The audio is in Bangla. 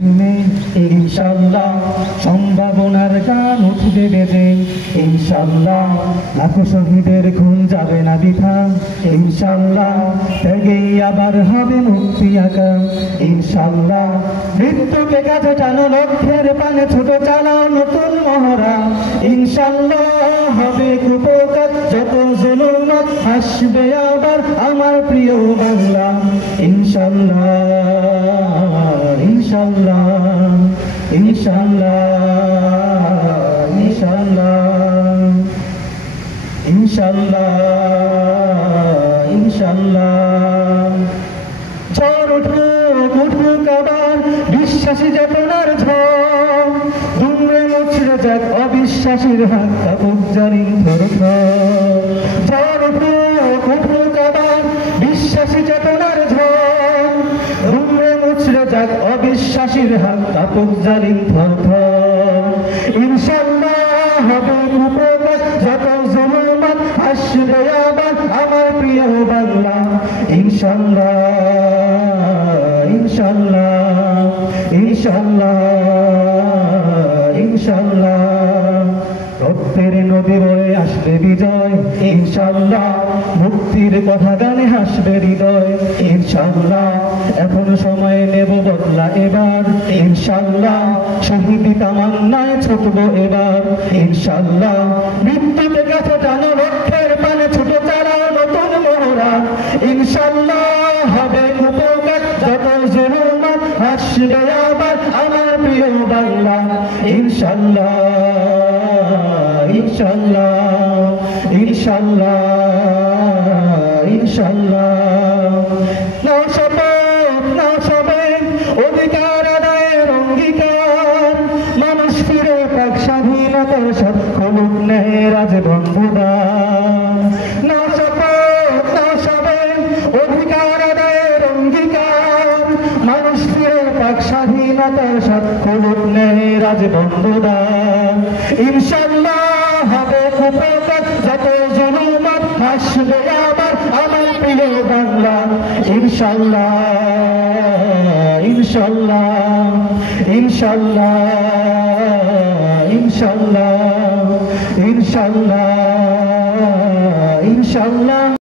ইনশাআল্লাহ সম্ভাবনার গান উঠবে বেজে, ইনশাআল্লাহ লাখো শহীদের খুন যাবে না বৃথা, ইনশাআল্লাহ ত্যাগেই আবার হবে মুক্তি আঁকা, ইনশাআল্লাহ মৃত্যুকে কাছে টানো লক্ষ্যের পানে ছোট চালাও নতুন মহড়া, ইনশাআল্লাহ হবে কুপকার যত জুলুমত হাসবে আবার আমার প্রিয় বাংলা, ইনশাআল্লাহ ইনশাআল্লাহ ইনশাআল্লাহ ইনশাআল্লাহ ইনশাআল্লাহ ইনশাআল্লাহ ঝড় উঠুক আবার বিশ্বাসী চেতনার ঝড়, দুমড়ে মুচড়ে যাক অবিশ্বাসীর হাত কাপুক জারিন থরথর, ঝড় উঠুক আবার বিশ্বাসী চেতনার ঝড়, দুমড়ে মুচড়ে যাক অবিশ্বাসীর হাত কাপুক জারিন থরথর, ইনশাআল্লাহ হবে উপকার যত জুলুমাত আসবে আবার আমার প্রিয় বাংলা, ইনশাআল্লাহ ইনশাআল্লাহ ইনশাআল্লাহ ইনশাআল্লাহ রক্তের নদী বয়ে আসবে বিজয়, ইনশাআল্লাহ মুক্তির কথা গানে হাসবে হৃদয়, ইনশাআল্লাহ এখন সময় নেব বদলা এবার, ইনশাআল্লাহ শহীদি তামান্নায় ছুটব এবার, ইনশাআল্লাহ মৃত্যুকে কাছে টানো লক্ষ্যের পানে ছোট চালাও নতুন মহড়া, ইনশাআল্লাহ হবে উপকার যত জুলুমাত হাসবে আবার আমার প্রিয় বাংলা, ইনশাআল্লাহ ইনশাআল্লাহ ইনশাআল্লাহ ইনশাআল্লাহ নাও সবে অধিকার আদায়ের অঙ্গীকার, মানুষ ফিরে পাক স্বাধীনতার সাক্ষ্য মুখ নেয় রাজ বন্ধুদার, নাও সবে অধিকার আদায়ের অঙ্গীকার, মানুষ ফিরে পাক স্বাধীনতার সাক্ষ্য মুখ নেয় রাজ বন্ধুদার, ইনশাআল্লাহ হবে উপকার যত জুলুমাত হাসবে আবার আমার প্রিয় বাংলা, ইনশাআল্লাহ ইনশাআল্লাহ ইনশাআল্লাহ ইনশাআল্লাহ ইনশাআল্লাহ ইনশাআল্লাহ।